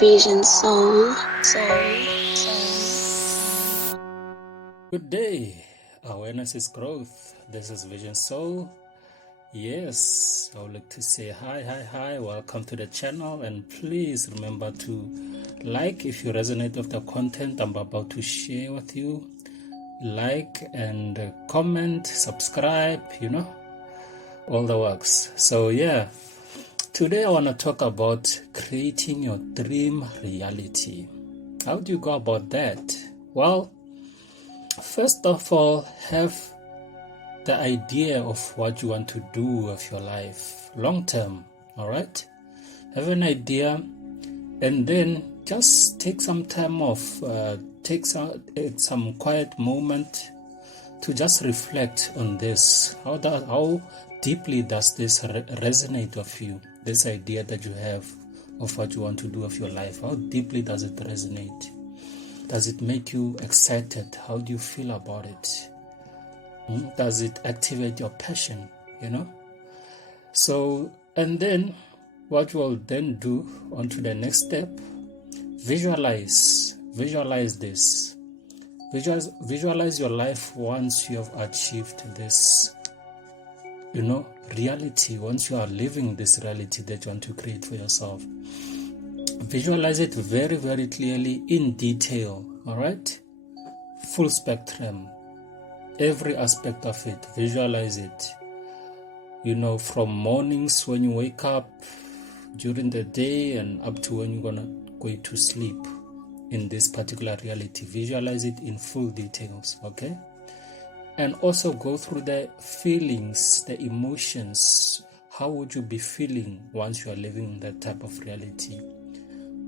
Vision Soul. Good day. Awareness is growth. This is Vision Soul. Yes, I would like to say hi. Welcome to the channel, and please remember to like if you resonate with the content I'm about to share with you. Like and comment, subscribe, all the works. So yeah, today I want to talk about creating your dream reality. How do you go about that? Well, first of all, have the idea of what you want to do with your life long term. All right, have an idea, and then just take some time off, take some quiet moment to just reflect on this. How deeply does this resonate with you? This idea that you have of what you want to do with your life, how deeply does it resonate? Does it make you excited? How do you feel about it? Does it activate your passion? So, and then what you will then do on to the next step, visualize this. Visualize your life once you have achieved this, reality, once you are living this reality that you want to create for yourself. Visualize it very, very clearly in detail, all right? Full spectrum, every aspect of it, visualize it. From mornings when you wake up, during the day, and up to when you're gonna go to sleep in this particular reality. Visualize it in full details, okay? And also go through the feelings, the emotions. How would you be feeling once you are living in that type of reality?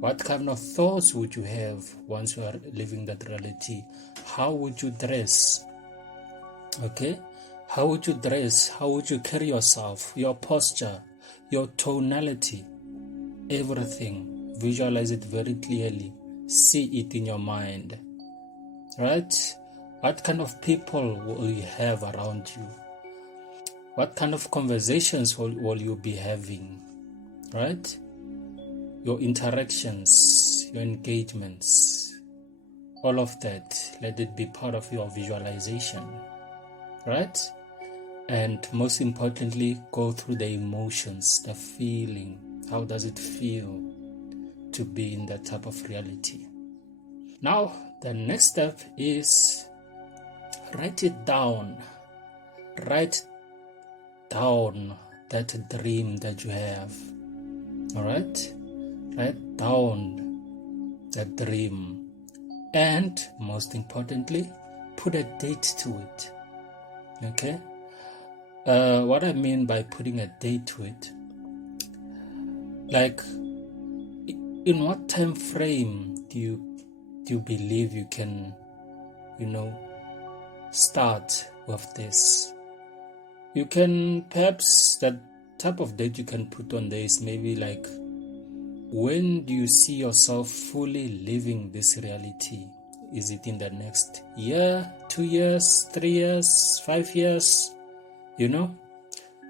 What kind of thoughts would you have once you are living that reality? How would you dress? Okay? How would you dress? How would you carry yourself? Your posture, your tonality, everything. Visualize it very clearly. See it in your mind. Right? What kind of people will you have around you? What kind of conversations will you be having? Right? Your interactions, your engagements, all of that, let it be part of your visualization, right? And most importantly, go through the emotions, the feeling. How does it feel to be in that type of reality? Now, the next step is write it down. Write down that dream that you have, all right? Write down that dream, and most importantly, put a date to it. Okay? What I mean by putting a date to it, like in what time frame do you believe you can, start with this? You can perhaps, that type of date you can put on there is maybe like, when do you see yourself fully living this reality? Is it in the next year, 2 years, 3 years, 5 years?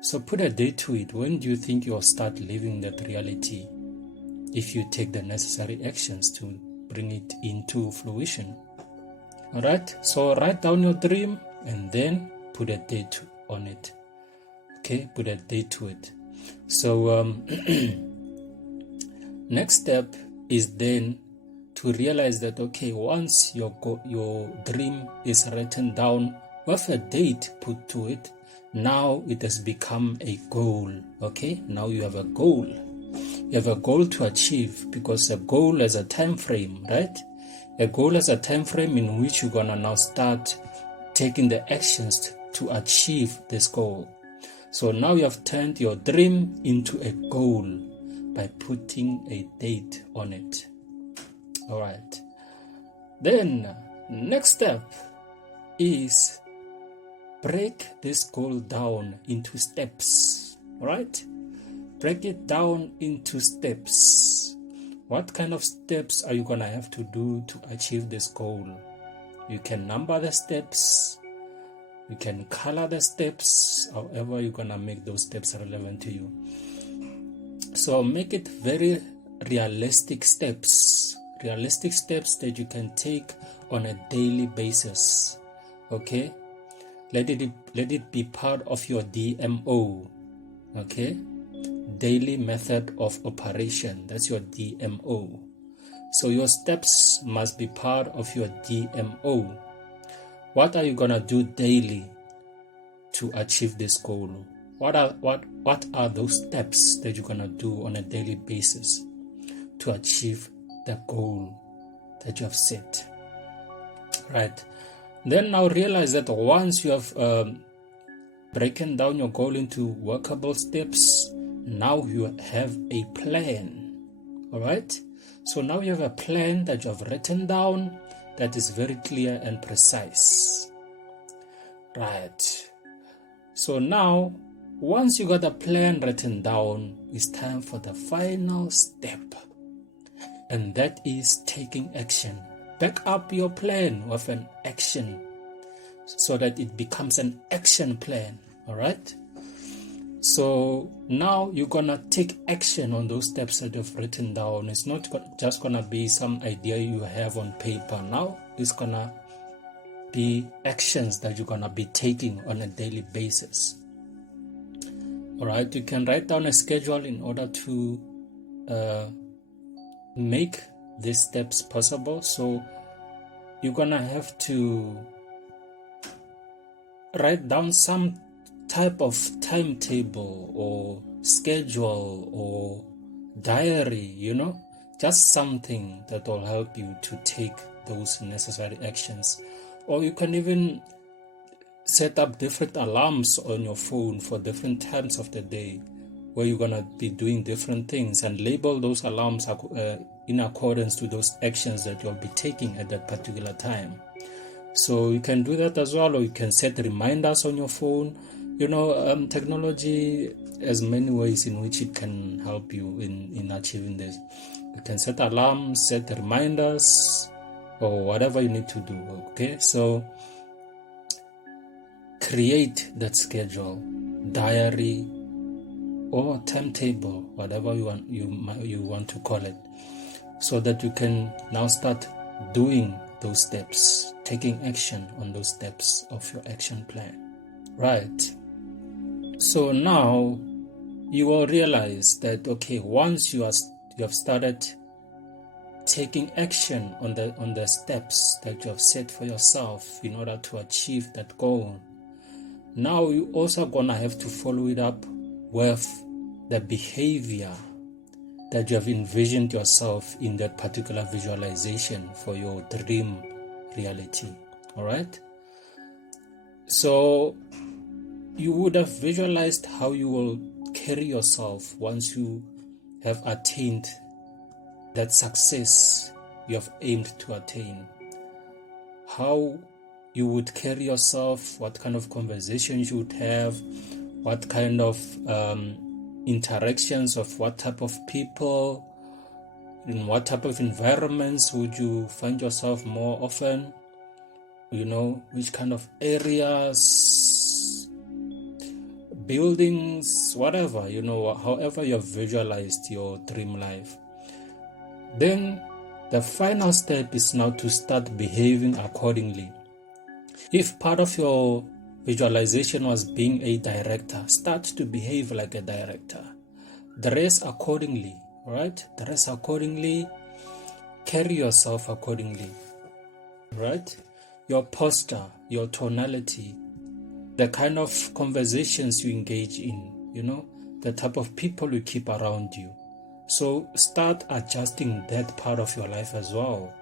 So put a date to it. When do you think you'll start living that reality, if you take the necessary actions to bring it into fruition? All right, so write down your dream and then put a date on it. Okay, put a date to it. So next step is then to realize that, okay, once your dream is written down with a date put to it, now it has become a goal. Okay, now you have a goal. You have a goal to achieve, because a goal has a time frame, right? A goal has a time frame in which you're gonna now start taking the actions to achieve this goal. So now you have turned your dream into a goal by putting a date on it. All right. Then next step is break this goal down into steps. All right? Break it down into steps. What kind of steps are you going to have to do to achieve this goal? You can number the steps. You can color the steps, however you're going to make those steps relevant to you. So make it very realistic steps that you can take on a daily basis. Okay, let it be part of your DMO. Okay, daily method of operation. That's your DMO. So your steps must be part of your DMO. What are you gonna do daily to achieve this goal? What are those steps that you're gonna do on a daily basis to achieve the goal that you have set? Right. Then now realize that once you have broken down your goal into workable steps, now you have a plan. All right. So now you have a plan that you have written down that is very clear and precise. Right. So now, once you got a plan written down, it's time for the final step. And that is taking action. Back up your plan with an action so that it becomes an action plan. All right? So now you're gonna take action on those steps that you've written down. It's not just gonna be some idea you have on paper. Now it's gonna be actions that you're gonna be taking on a daily basis. All right, you can write down a schedule in order to make these steps possible. So you're gonna have to write down some type of timetable or schedule or diary, just something that will help you to take those necessary actions. Or you can even set up different alarms on your phone for different times of the day where you're going to be doing different things, and label those alarms in accordance to those actions that you'll be taking at that particular time. So you can do that as well, or you can set reminders on your phone. Technology has many ways in which it can help you in achieving this. You can set alarms, set reminders, or whatever you need to do. Okay, so create that schedule, diary, or timetable, whatever you want to call it, so that you can now start doing those steps, taking action on those steps of your action plan. Right. So now you will realize that, okay, once you have started taking action on the steps that you have set for yourself in order to achieve that goal, now you also gonna have to follow it up with the behavior that you have envisioned yourself in that particular visualization for your dream reality. All right. So you would have visualized how you will carry yourself once you have attained that success you have aimed to attain. How you would carry yourself, what kind of conversations you would have, what kind of interactions of what type of people, in what type of environments would you find yourself more often, which kind of areas, buildings, whatever, however you have visualized your dream life. Then the final step is now to start behaving accordingly. If part of your visualization was being a director, start to behave like a director. Dress accordingly, right? Dress accordingly, carry yourself accordingly, right? Your posture, your tonality, the kind of conversations you engage in, the type of people you keep around you. So start adjusting that part of your life as well.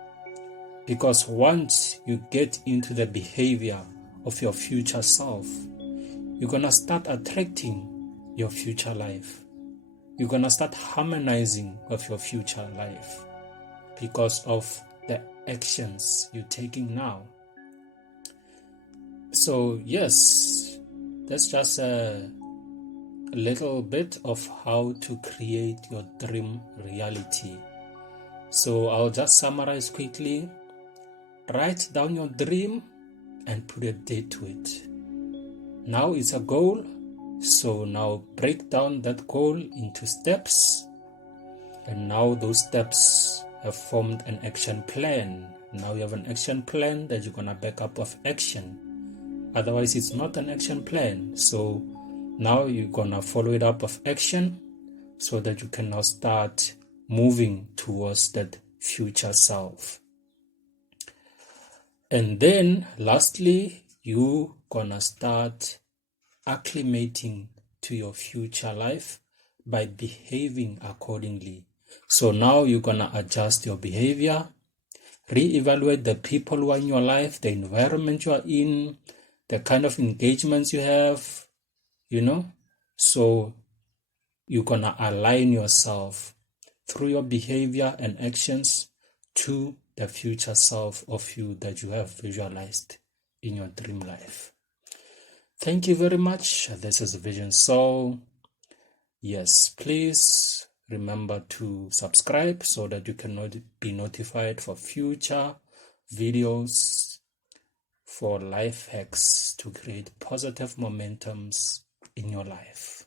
Because once you get into the behavior of your future self, you're going to start attracting your future life. You're going to start harmonizing with your future life because of the actions you're taking now. So yes, that's just a little bit of how to create your dream reality. So I'll just summarize quickly. Write down your dream and put a date to it. Now it's a goal, so now break down that goal into steps. And now those steps have formed an action plan. Now you have an action plan that you're going to back up of action. Otherwise, it's not an action plan. So now you're going to follow it up of action so that you can now start moving towards that future self. And then lastly, you're going to start acclimating to your future life by behaving accordingly. So now you're going to adjust your behavior, reevaluate the people who are in your life, the environment you are in, the kind of engagements you have, So you're going to align yourself through your behavior and actions to the future self of you that you have visualized in your dream life. Thank you very much. This is Vision Soul. Yes, please remember to subscribe so that you can be notified for future videos for life hacks to create positive momentums in your life.